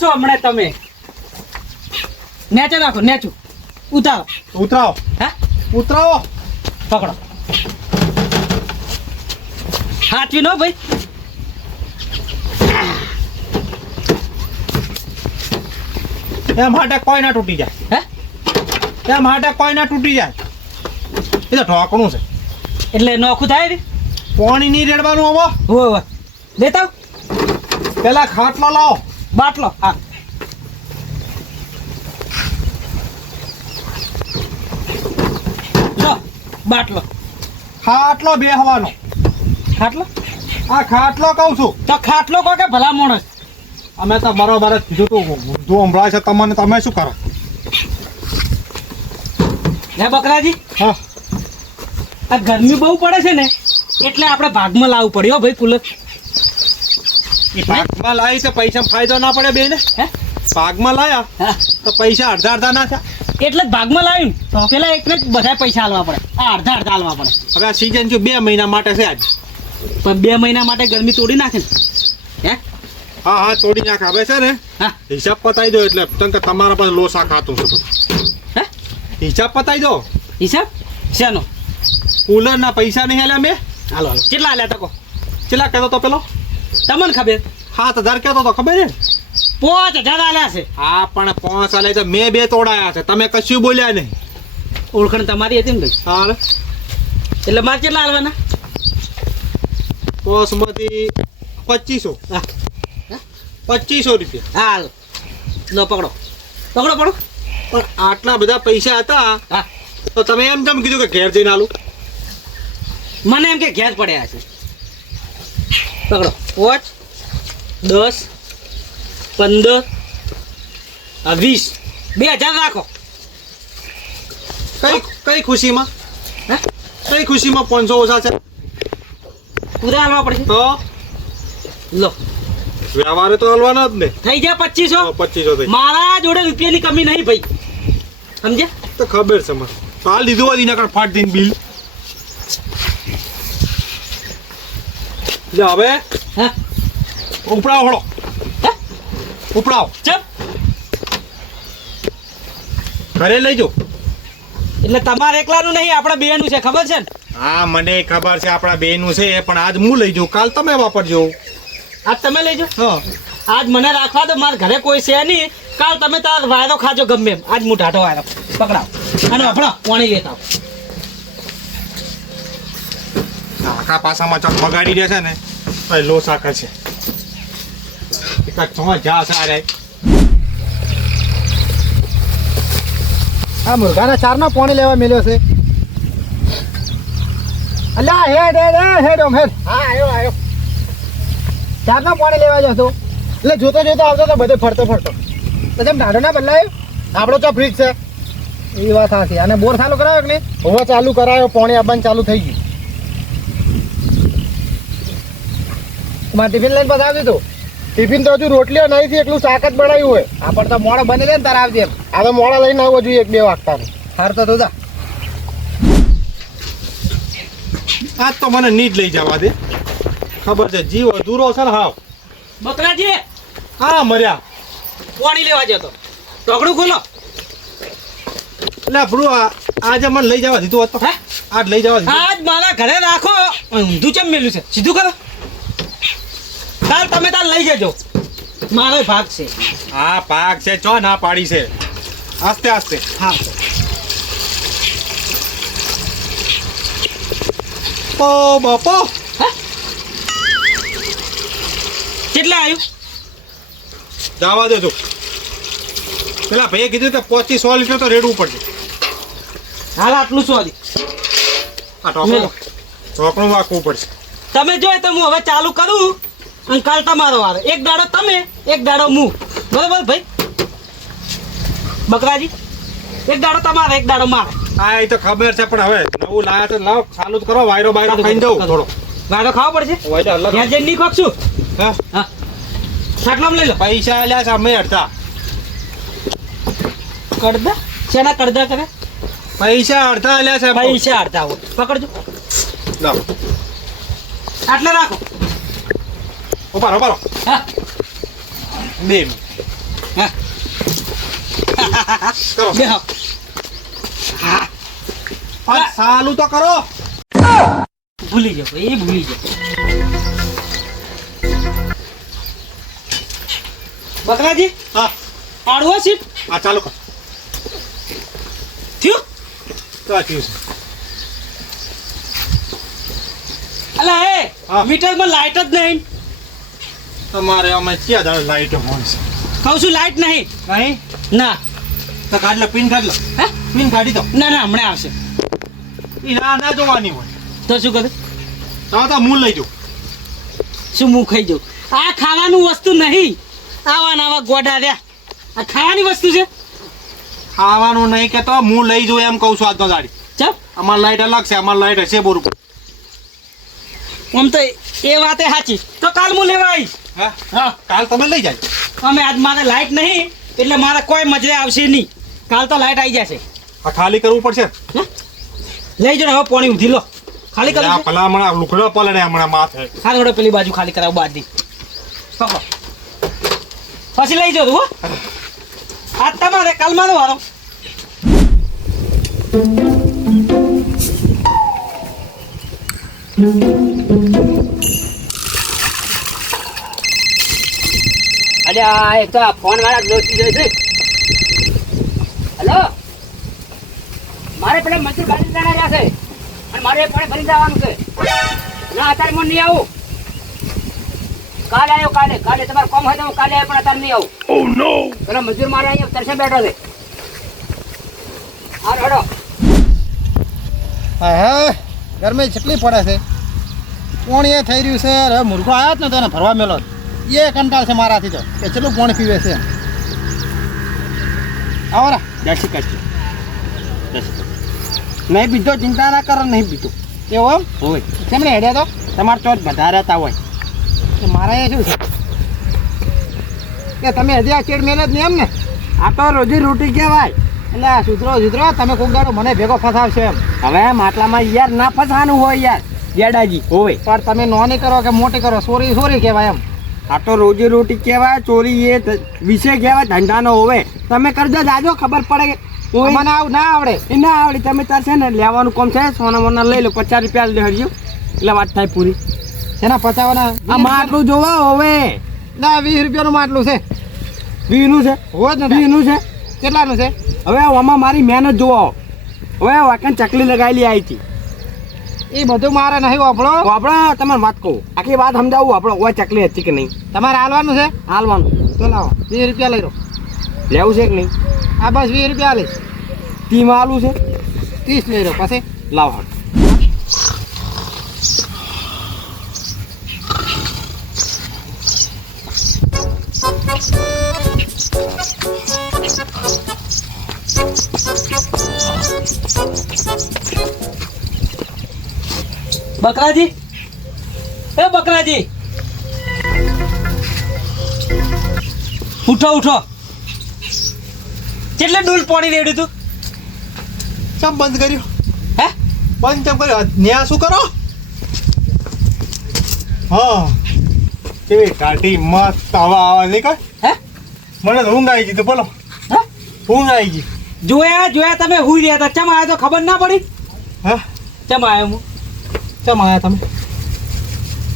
ભાગશો હમણાં તમે. નેચે નાખો, નેચું ઉતારો. ઉતરાવો. હા ઉતરાવો. પકડો. હાચવી નો ભાઈ. એમ માટે કોઈ ના તૂટી જાય. હે એમ માટે કોઈ ના તૂટી જાય. એ તો ઢોકણું છે. એટલે નોખું થાય ને. પાણી નહીં રેડવાનું આમાં. હોય દેતા પેલા ખાટલો લાવો. બાટલો. હા લો બાટલો. ખાટલો બેહવાનો. ખાટલો આ ખાટલો કહું છું. તો ખાટલો કહો કે ભલા માણસ. અમે તો બરોબર જ કીધું તું. તું સંભળાય છે તમને, તમે શું કરો? હે બકરાજી, હા આ ગરમી બહુ પડે છે ને એટલે આપણે ભાગમાં લાવવું પડ્યો ભાઈ કુલર. એ ભાગમાં લાવી તો પૈસા ફાયદો ના પડે બેને. હે ભાગમાં લાયા હા તો પૈસા અડધા અડધા ના થયા. એટલે જ ભાગમાં લાવ્યું ને પેલા એકને જ બધા પૈસા આલવા પડે. આ અડધા અડધા આલવા પડે. હવે આ સીઝન જો 2 મહિના માટે છે આજ. પણ 2 મહિના માટે ગરમી તોડી નાખે ને. હે હા હા તોડી નાખ. હવે છે ને હા હિસાબ પતાવી દો. એટલે કેમ કે તમારા પાસે લોસા ખાતું છે બધું. હે હિસાબ પતાવી દો. હિસાબ શેનો? કુલરના પૈસા નહીં આલ્યા મેં. હાલો હાલો કેટલા આલ્યા તકો? કેટલા કહેતો તો પેલો? તમને ખબર? 7,000 કહેતો તો ખબર છે? 5,000 આલ્યા છે. હા પણ 5 આલે તો મેં 2 તોડાયા છે. તમે કશું બોલ્યા નહીં. ઓળખાણ તમારી હતી ને ભાઈ. હા એટલે મારે કેટલા આલવાના? 5માંથી 2500. હા 2500 રૂપિયા. હા હાલો લો પકડો પકડો પકડો. પણ આટલા બધા પૈસા હતા હા તો તમે એમ કેમ કીધું કે ઘેર જઈને આલું? મને એમ કે ઘેર પડ્યા છે. પકડો 5 10 15 20 2,000 રાખો. કઈ ખુશીમાં? હે કઈ ખુશીમાં 500 ઓછા છે? પૂરા હાલવા પડશે. તો લો વ્યવહારે તો હાલવાના જ ને. થઈ ગયા 2500. 2500 થઈ. મારા જોડે રૂપિયાની કમી નહીં ભાઈ, સમજ્યા? તો ખબર છે મને. હાલ દીધું હોય એના કારણ ફાટ દઈને બિલ. હવે હા ઉપડાવો હળો. હે ઉપડાવો. ચપ. ઘરે લઈ જાઓ. એટલે તમારે એકલાનું નહીં, આપણા બેનું છે, ખબર છે ને? હા મને ખબર છે આપણા બેનું છે, પણ આજ હું લઈ જાઉં, કાલ તમે વાપરજો. આજ તમે લઈ જાઓ. હા આજ મને રાખવા દો, મારા ઘરે કોઈ છે નહીં. કાલ તમે તાર વાયરો ખાજો ગમે એમ. આજ હું ઢાઢો વાયરો પકડાવ અને વફડો પાણી લેતા આવો. આખા પાસામાં ચક બગાડી દે છે ને તો એ લોસા કરશે. જા સારે આ મુરઘાના ચારનો પાણી લેવા મેલ્યો છે. અલ્યા હેડ હેડ હેડ ઓમ હેડ. હા આવ્યો. ચારનો પાણી લેવા જતો એટલે જોતો આવતો તો બધે ફરતો તો જેમ ઢાઢો ના બદલાયો. આપણો ચો ફ્રીજ છે એ વાત સાચી. અને બોર ચાલુ કરાયો કે નહીં? હવે ચાલુ કરાયો. પાણી આવવાનું ચાલુ થઈ ગયું. તમારે ટિફિન લઈને પછી આવતી તું? ટિફિન તો હજુ રોટલીઓ નહીં થી એટલું શાક જ બનાવ્યું હોય. આ પણ તો મોડા બને છે ને તારે આવજે એમ. આ તો મોડા લઈને આવવો જોઈએ 1-2 વાગતાનું. હાર તો જા. આજ તો મને નીટ લઈ જવા દે. ખબર છે જીવ અધૂરો છે ને. હાવ બકરાજી હા મર્યા. પાણી લેવા જતો ટોકડું ખોલો. એટલે બ્રો આજે મને લઈ જવા દીધું હતું. હે આજ લઈ જવા દીધું. આજ મારા ઘરે રાખો. ઊંધું ચમ મેલ્યું છે, સીધું કરો. કાલ તમે તાર લઈ જજો, મારો ભાગ છે. હા પાક છે. ચો ના પાડી છે. આસ્તે આસ્તે. હા ઓ બાપો કેટલે આવ્યું? જવા દે તું. પેલા ભાઈએ કીધું કે 25-100 લીટર તો રેડવું પડશે. હાલ આટલું શું હતી? આ ઢોકણું વાંકવું પડશે. તમે જોઈએ તો હું હવે ચાલુ કરું અને કાલ તમારો વારો. એક દાડો તમે, એક દાડો હું. બરાબર ભાઈ બકરાજી? એક દાડો તમારે, એક દાડો મારે. હા એ તો ખબર છે, પણ હવે નવું લાયા તો લાવ ચાલુ જ કરો. વાયરો બાયરો ખાઈને જવું થોડો. વાયરો ખાવો પડશે. વાયરો અલગ. ત્યાં જઈને નહીં ખોકશું. હા હા ખાટલામાં લઈ લો. પૈસા આલ્યા છે અમે અડધા. કડદા શેના કડદા કરે? પૈસા અડધા આલ્યા છે. પૈસા અડધા હોય. પકડજો. લાવ આટલે રાખો. ઉભારો હા 2 મિનિટ. હા. કરો બેહો. આ સાલું તો કરો. ભૂલી જાઓ એ ભૂલી જાઓ. બકરાજી હા પાડવો સીટ આ ચાલુ કર. થયું તો આ થયું છે. અલા એ હા. મીટરમાં લાઈટ જ નહીં. તમારે અમે ક્યાં દાડે લાઈટ હોય છે કહું છું લાઈટ નહીં. નહીં ના તો કાઢ લો પિન કાઢ લો. હે પિન કાઢી દો. ના ના હમણાં આવશે. એ ના જોવાની હોય તો શું કરું? તો મૂળ લઈ જાઉં. શું હું ખાઈ જાઉં? આ ખાવાનું વસ્તુ નહીં. આવા નવા ગોડા રહ્યા. આ ખાવાની વસ્તુ છે. ખાવાનું નહીં કે તો હું લઈ જાઉં એમ કહું છું આજનો દાડી. ચાલ અમાર લાઈટ અલગ છે. અમાર લાઈટ હશે બોરું. આમ તો એ વાતે સાચી. તો કાલ હું લેવા આવીશ. હા હા કાલ તમે લઈ જાય. અમે આજ મારે લાઈટ નહીં એટલે મારે કોઈ મજરે આવશે નહીં. કાલ તો લાઈટ આવી જશે. આ ખાલી કરવું પડશે. હે? લઈ જાઓ ને હવે પાણી ઉધી લો. ખાલી આ કરી ભલા હમણાં લુકડો પલડે હમણાં માથે. હા થોડો પેલી બાજુ ખાલી કરાવ બાજરી પકડો પછી લઈ જાઓ તું હો. આજ તમારે કાલ મારો વારો. અરે આ એક તો આ ફોન વાળા દોસ્તી જોઈ છે. હેલો મારે પેલા મજૂર ગાડી જણા રહ્યા છે અને મારે પણ ભરી જવાનું છે. ના અત્યારે મને નહીં આવું. કાલે આવ્યો કાલે તમારું કામ હોય તો હું કાલે આવ્યો પણ અત્યારે નહીં આવું. પેલો મજૂર મારે અહીંયા તરસે બેઠો છે. હા હેડો. હા ગરમી કેટલી પડે છે. પાણી એ થઈ રહ્યું છે. હવે મુર્ગો આવ્યો જ ને તો એને ભરવા મેલો એ કંટાળ છે મારાથી તો કે ચેટલું પાણી પીવે છે. આવો રા દર્શી કરશે નહીં બીજો ચિંતા ના કરો નહીં બીજો એવું એમ હોય કેમણે હેડ્યા તો તમારે ચોટ બધા રહેતા હોય. તો મારે એ શું છે કે તમે હજી આ ચેડ મેલે જ નહીં એમ ને. આ તો રોજી રોટી કહેવાય. એટલે આ સુધરો તમે કોક દાડો મને ભેગો ફસાવશો એમ. હવે માટલામાં યાર ના ફસાવાનું હોય યાર ગેડાજી હોય. પણ તમે નોની કરો કે મોટી કરો સોરી કહેવાય એમ. આ તો રોજી રોટી કહેવાય. ચોરી એ વિષય કહેવાય ધંધાનો હોવે. તમે કરજો જાજો ખબર પડે કે મને આવું ના આવડે. એ ના આવડી. તમે તાર છે ને લેવાનું કોમ છે સોના મોના લઈ લો 50 રૂપિયા લેજો એટલે વાત થાય પૂરી. એના પચાવવાના આ માટલું જોવા હોવે. ના 20 રૂપિયાનું માટલું છે. વીનું છે હોય જ ને વીનું છે. કેટલાનું છે હવે આમાં મારી મહેનત જોવા હવે વાકન ચકલી લગાવેલી આવી હતી. એ બધું મારે નહીં વાપરો. તો આપણે તમને વાત કહું આખી વાત સમજાવું આપણે ઓય ચકલી હતી કે નહીં તમારે હાલવાનું છે હાલવાનું તો લાવો 20 રૂપિયા લઈ લો. લેવું છે કે નહીં? આ બસ 20 રૂપિયા લઈશ. તીમાં આલું છે 30 લઈ લો પછી લાવ હાલ. બકરાજી એ બકરાજી ઉઠો કેટલે ડૂલ પાણી રેડ્યું તું? ચમ બંધ કર્યું. હે બંધ ચમ કર્યું. ન્યા શું કરો? હા કેવી કાઢી મસ્ત હવા આવે છે કઈ. હે મને તો ઊંઘ આવી ગઈ. તો બોલો હે ઊંઘ આવી ગઈ. જોયા તમે હુઈ રહ્યા હતા. ચમ આવ્યો તો ખબર ના પડી. હે ચમ આવ્યો હું? ચમ આવ્યા તમે?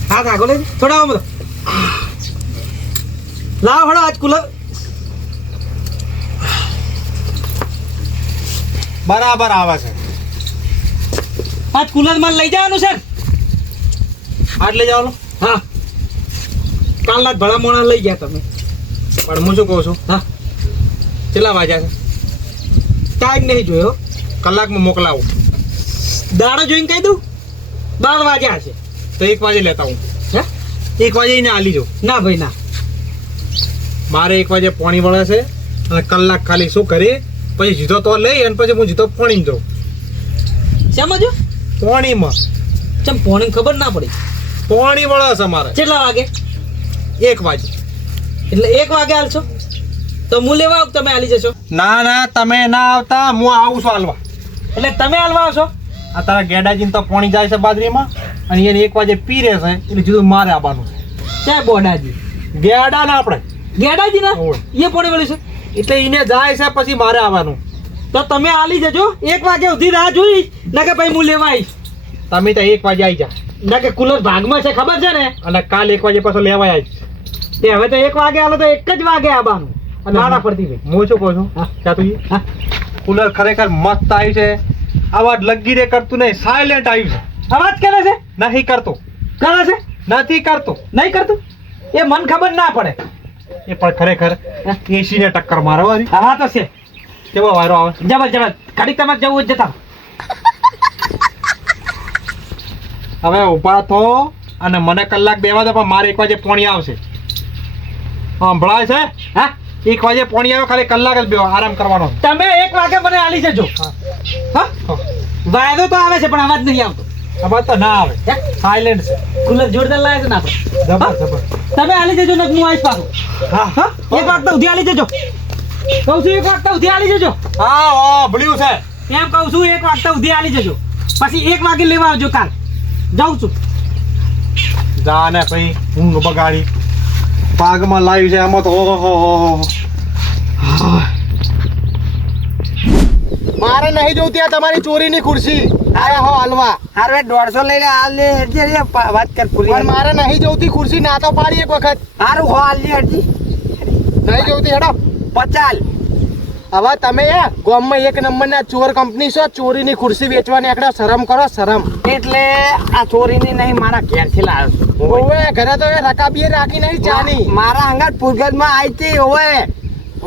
હાથ આગળ લઈ થોડા આવો બધો લાવ હળો આજ કુલર બરાબર આવે છે. આજ કુલર માં લઈ જવાનું છે. આટ લઈ જાઓ. હા કાલના જ ભલા મોણા લઈ ગયા તમે. પણ હું શું કહું છું હા કેટલા વાગ્યા છે? ટાઈમ નહીં જોયો. કલાકમાં મોકલાવું. દાડો જોઈને કહી દઉં 12 વાગ્યા છે. તો 1 વાગે લેતા હું. હે 1 વાગે એને આલી જાઉં. ના ભાઈ ના. મારે 1 વાગે પાણી વળે છે અને કલાક ખાલી શું કરી પછી જીતો તો લઈ અને પછી હું જીતો પાણીમાં જાઉં. સમજો પાણીમાં ચમ પોણી ખબર ના પડી. પાણી વળે છે મારે. કેટલા વાગે? 1 વાગે. એટલે 1 વાગે હાલશો તો હું લેવા આવું તમે હાલી જશો. ના તમે ના આવતા હું આવું છું હાલવા. એટલે તમે હાલવા આવશો? આ તારા ગેડાજીને તો પાણી જાય છે બાજરીમાં અને એને 1 વાગે પી રહે છે એટલે જુદું મારે આવવાનું છે. ક્યાં બોડાજી? ગેડા ને આપણે ગેડાજી ના ઓય. એ પોણી વળી છે એટલે એને જાય છે પછી મારે આવવાનું. તો તમે આલી જજો 1 વાગે સુધી રાહ જોઈ ના કે ભાઈ હું લેવા આવીશ તમે તો 1 વાગે આવી જા ના કે કુલર ભાગમાં છે ખબર છે ને અને કાલ 1 વાગે પાછો લેવા આવીશ. તે હવે તો 1 વાગે આલો તો 1 જ વાગે આવવાનું અને નાના પડતી ભાઈ હું શું કહું છું હા. ચાતુજી હા કુલર ખરેખર મસ્ત આવ્યું છે. આવાજ લગી રે કરતું નહીં, સાયલેન્ટ આવ્યું છે. અવાજ કરે છે નહીં કરતું, કરે છે નથી કરતું. નહીં કરતું એ મન ખબર ના પડે એ પણ ખરેખર એસી ને ટક્કર મારો વારી. હા હા તો છે કેવો વાયરો આવે. જબર જબર ઘડીક તમારે જવું હોય તો જતા હવે ઉભા થો અને મને કલાક બેવા દો, પણ મારે 1 વાગે પોણી આવશે. સંભળાય છે? હા 1 વાગે પોણી આવે, ખાલી કલાક જ બેવો, આરામ કરવાનો. તમે 1 વાગે મને આલી જજો હા. હા વાયદો તો આવે છે પણ અવાજ નહીં આવતો ખબર તો ના આવે, હે? સાયલેન્ટ છે. કુલર જોરદાર લાગે છે ને આપણે જબર હા? જબર. તમે આલી જજો ને હું આવીશ પાછું હા હા 1 વાગતા સુધી આલી જજો કહું છું 1 વાગતા સુધી આલી જજો હા ઓ ભળ્યું છે. એમ કહું છું 1 વાગતા સુધી આલી જજો પછી 1 વાગે લેવા આવજો કાલ જાઉં છું જા ને ભાઈ ઊંઘ બગાડી. પાગમાં લાવ્યું છે આમાં તો ઓહો. મારે નહીં જોતી આ તમારી ચોરીની ખુરશી આયા હો હલવા. હારે 150 લઈને હાલ લે હેડજે રે વાત કર પણ પુલી મારે નહીં જોતી ખુરશી, ના તો પાડી એક વખત. હારું હો હાલ લે હેડજી નહીં જોતી હેડો. 50 હવે તમે ગામમાં 1 નંબરના ચોર કંપની છો, ચોરીની ખુરશી વેચવાની આકડા શરમ કરો શરમ. એટલે આ ચોરીની નહીં મારા ઘેરથી લાવ્યો છું ઓવે ઘરે તો એ રકાબીએ રાખી નહીં ચાની. મારા અંગત પૂરગતમાં આવી હતી ઓવે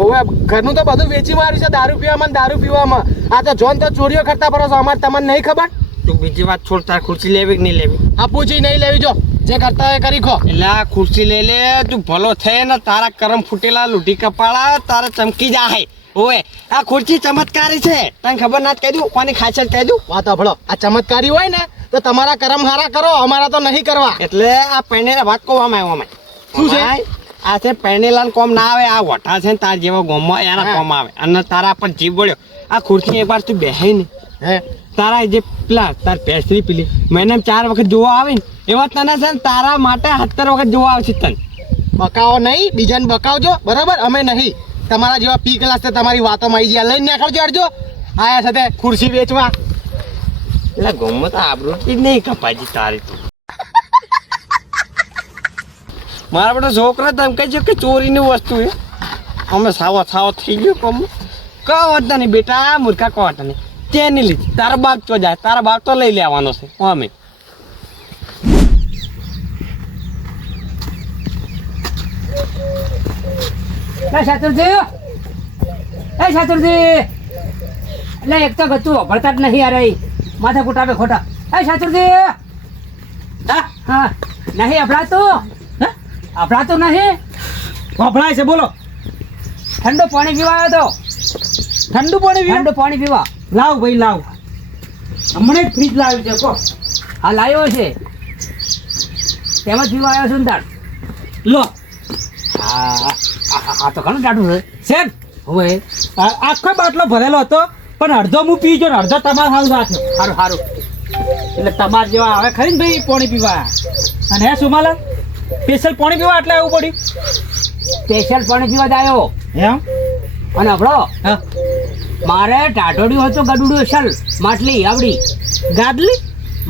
ઓવે ઘરનું તો બધું વેચી માર્યું છે દારૂ પીવામાં ને દારૂ પીવામાં. આ તો જોન તો ચોરીઓ કરતા પડો છો, અમારે તમને નહીં ખબર. તું બીજી વાત છોડ, તાર ખુરશી લેવી કે નહીં લેવી? આ પૂછી નહીં લેવી, જો જે કરતા હોય એ કરી ખો. એટલે આ ખુરશી લઈ લે, તું ભલો થાય ને તારા કરમ ફૂટેલા લૂંટી કપાળા તારા ચમકી જાય. ઓવે આ ખુરશી ચમત્કારી છે, તને ખબર ના જ કહી દઉં કોની ખાસિયત કહી દઉં. વાત સાંભળો, આ ચમત્કારી હોય ને તો તમારા કરમ હારા કરો, અમારા તો નહીં કરવા. એટલે આ પહેણેલા વાત કહવામાં આવ્યો અમે શું છે? આ છે પહેણેલા કોમ ના આવે, આ વઠા છે ને તાર જેવા ગોમમાં એના હા. કોમ આવે. અને તારા પર જીવ બોલ્યો આ ખુરશી એક વાર તું બેહે ને હે તારા જે પેલા તાર પેસ્ટ્રી પેલી મહિનામાં 4 વખત જોવા આવે ને એવા તને છે ને તારા માટે 17 વખત જોવા આવશે તને. બકાવો નહીં, બીજાને બકાવજો બરાબર, અમે નહીં. તમારા જેવા પી ક્લાસ તો તમારી વાતોમાં આવી ગયા, લઈને નીકળજો અડજો આયા સાથે ખુરશી વેચવા. એટલે ગોમમાં તો આબરૂ જ નહીં કપાજી તારી તો. મારા બધો છોકરો તમે કહી છે કે ચોરીની વસ્તુ એ અમે સાવો સાવો થઈ ગયો કોમ કહો વાંધો નહીં બેટા મૂર્ખા કહો વાંધો નહીં તેની લીધી તારા બાપ તો જાય, તારા બાપ તો લઈ લેવાનો છે અમે. શાસ્ત્રજી એ શાસ્ત્રજી એટલે એક તો ગતું ભરતા જ નહીં યાર માથા કુટાવે ખોટા. એ શાસ્ત્રજી હા હા નહીં અભડાતું હે? અભડાતું નહીં. વફડાય છે બોલો ઠંડુ પાણી પીવા આવ્યો ઠંડુ પાણી તો ઠંડુ પાણી પીવા લાવ ભાઈ લાવ હમણાં જ ફ્રીજ લાવ્યું છે કહો હા લાવ્યો છે તેમાં જ પીવા આવ્યો છું ને તાર. લો હા આ તો ઘણું ટાઢું છે. શેઠ હવે આખો બાટલો ભરેલો હતો પણ અડધો હું પીજો ને અડધો તમારે હાલ રાખ્યો સારું સારું એટલે તમારે જેવા આવે ખરી ને ભાઈ પાણી પીવા અને હે સુમાલા સ્પેશિયલ પાણી પીવા એટલે આવવું પડ્યું સ્પેશિયલ પાણી પીવા જ આવ્યો. એમ અને અભડો હા મારે ટાઢોડ્યું હતું ગડુડું અસલ માટલી આવડી ગાદલી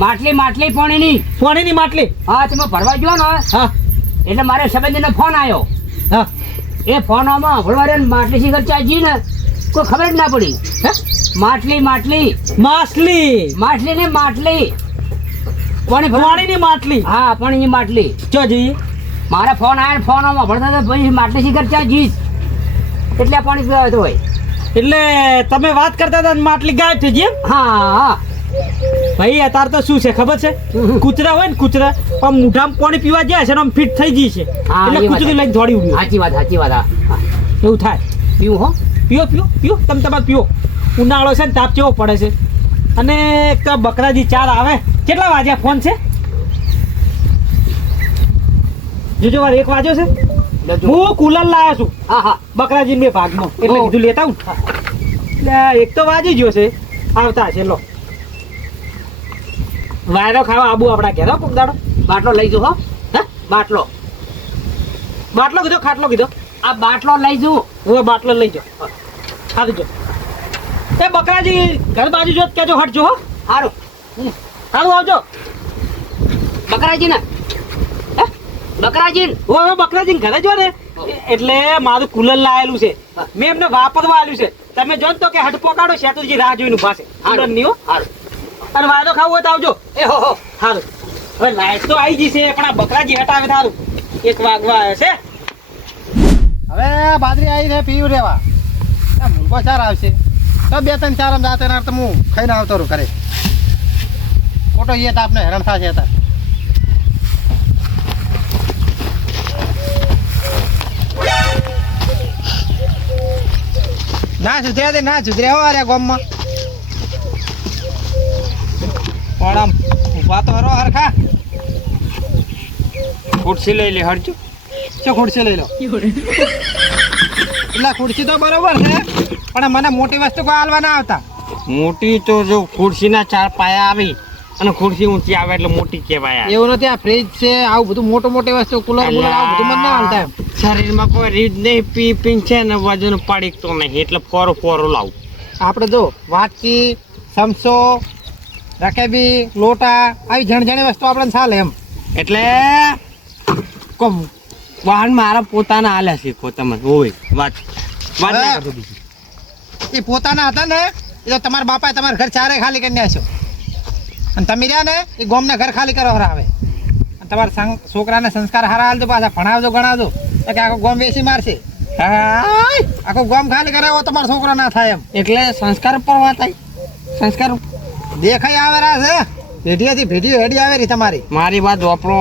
માટલી પાણીની. પાણીની માટલી હા તમે ભરવા ગયો ને હા એટલે મારે સંબંધીનો ફોન આવ્યો. હા એ ફોનમાં ભરવા માટલી શી ખર્ચા જી ને કોઈ ખબર જ ના પડી. હે માટલી માછલી ને માટલી પાણી ભરવાની. પાણીની માટલી હા પાણીની માટલી. ચો જઈએ મારે ફોન આવ્યો ને ફોનમાં ભરતા હતા પછી માટલી શી ખર્ચા જી એટલે આ પાણી પીવા તો હોય. એટલે તમે વાત કરતા હતા ને માટલી ગાયબ થઈ ગઈ એમ? હા ભાઈ અત્યારે તો શું છે ખબર છે કૂતરા હોય ને કૂતરા આમ મૂઠામાં પાણી પીવા જાય છે ને આમ ફિટ થઈ ગઈ છે હા, એટલે એ વાત કૂતરું લઈને દોડી ઉડ્યું સાચી વાત હા. એવું થાય પીવું હો પીઓ તમે તમારે પીઓ ઉનાળો છે ને તાપ કેવો પડે છે અને એક તો બકરાજી 4 આવે કેટલા વાગ્યા ફોન છે જોજો વાર 1 વાગ્યો છે લેજો. હું કુલર લાવ્યો છું હા બકરાજી બે ભાગમાં એટલે ઓહ. કીધું લેતા હું એટલે 1 તો વાજી ગયો છે આવતા છે લો વાયરો ખાવા આબુ આપણા ઘેર હો કોક દાડો બાટલો લઈ જો હો હે બાટલો બાટલો કીધો ખાટલો કીધો આ બાટલો લઈ જઉં. હું બાટલો લઈ જાઓ સારું જો એ બકરાજી ઘર બાજુ જો કેજો હટજો હો સારું. સારું આવજો બકરાજી ને હે? બકરાજી ને? હવે બકરાજી ઘરે જો ને એટલે મારું કુલર લાયેલું છે મેં એમને વાપરવા આલ્યું છે તમે જો ને તો કે હટ પોકાડો શેતુજી રાહ જોઈને ઉભા છે કુલર ની હો સારું. અને વાયદો ખાવો હોય તો આવજો એ હો હો. સારું હવે લાઈટ તો આવી ગઈ છે પણ આ બકરાજી હટાવે સારું 1 વાગવા આવે છે હવે બાજરી આવી છે પીવું રેવા મૂંગો ચાર આવશે તો 2-3 ચાર જાતે ના તો હું ખાઈને આવતો રહું ઘરે ખોટો એ તો આપણે હેરાન થશે અત્યારે ના સુધર્યા તે ના સુધર્યા હો અરે ગામમાં પણ આમ ઊભા તો હરો હરખા ખુરશી લઈ લે હરજો. શું ખુરશી લઈ લો એટલે ખુરશી તો બરોબર છે પણ મને મોટી વસ્તુ કોઈ હાલવા ના આવતા મોટી તો જો ખુરશીના 4 પાયા આવી અને ખુરશી ઊંચી આવે એટલે મોટી કહેવાય. એવું નથી આ ફ્રીજ છે આવું બધું મોટી વસ્તુ કુલર બુલર આવું બધું મને ના હાલતા એમ શરીરમાં કોઈ રીત નહીં પી છે ને વજન પાડીકતો નહીં એટલે ફોરો લાવું. આપણે જો વાટકી સમસો રકેબી લોટા આવી જણજણી વસ્તુ આપણને ચાલે એમ એટલે વાહન મારા પોતાના આલ્યા છે પોતામાં હોય વાત ના કરતો બીજી. એ પોતાના હતા ને એ તો તમારા બાપાએ તમારા ઘર ચારે ખાલી કરીને આશો અને તમે રહ્યા ને એ ગોમના ઘર ખાલી કરવા આવે અને તમારા છોકરાને સંસ્કાર હારા હાલજો પાછા ભણાવજો ગણાવજો તો કે આખો ગોમ વેસી મારશે આખો ગોમ ખાલી કરાવો તમારો છોકરો ના થાય એમ એટલે સંસ્કાર પર વાત આવી. સંસ્કાર દેખાઈ આવે રહ્યા છે પેઢીએથી પેઢીઓ હેડી આવે રહી તમારી મારી વાત વાપરો.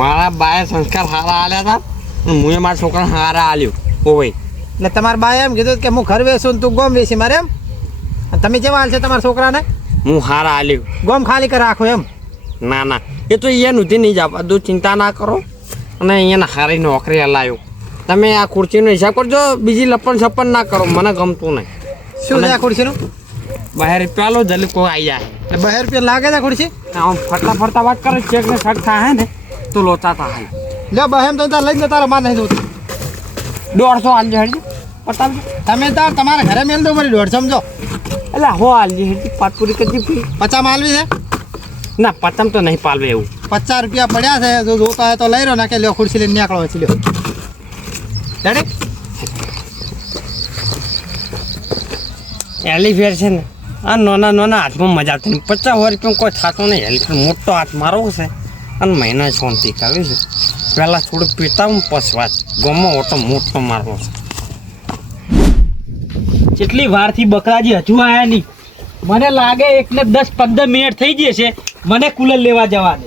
મારા બાએ સંસ્કાર સારા આલ્યા હતા અને મુએ મારા છોકરાને સારા આલ્યો હોય. એટલે તમારા બાએ એમ કીધું કે હું ઘર વેચું ને તું ગોમ વેચી મારે એમ અને તમે કેવા હાલ છે તમારા છોકરાને હું સારા આલ્યો. ગોમ ખાલી કરી રાખો એમ ના ના એ તો અહીંયા નથી નહીં જવા દો. ચિંતા ના કરો અને અહીંયાના સારી નોકરી હલાયો. તમે આ ખુરશીનો હિસાબ કરજો. બીજી લપણ છપ્પન ના કરો મને ગમતું નહીં. શું છે આ ખુરશીનું બહાર પેલો જલ્દી કોઈ આવી જાય એટલે 2 રૂપિયા લાગે છે ખુરશી આમ ફરતા વાત કરે ચેક ને શક થાય ને તો લોચા થાય. લે બહેમ તો તાર લઈને તારા માં નહીં જોતું 150 આલજે હરજી પતાવજો. તમે તાર તમારા ઘરે મેલ દો મારી 150 સમજો એટલે હો આલજે હરજી પાટપુરી કરી ફી. 50 માલવી છે ના પતમ તો નહીં પાલવે એવું. 50 રૂપિયા પડ્યા છે જો જોતા હોય તો લઈ રહ્યો ના કે લ્યો ખુરશી લઈને નીકળો છે લ્યો રેડી એલિફેર છે ને આ નાના હાથમાં મજા આવતી નહીં. 50 રૂપિયા કોઈ થતો નહીં. એલિફેર મોટો હાથ મારવો છે અને મહિના શાંતિ કરવી છે. પહેલાં થોડું પીતા હું પછી વાત ગમો ઓટો મોટો મારવો છે. જેટલી વારથી બકરાજી હજુ આયા નહીં મને લાગે 1 ને 10-15 મિનિટ થઈ જશે મને કુલર લેવા જવા દે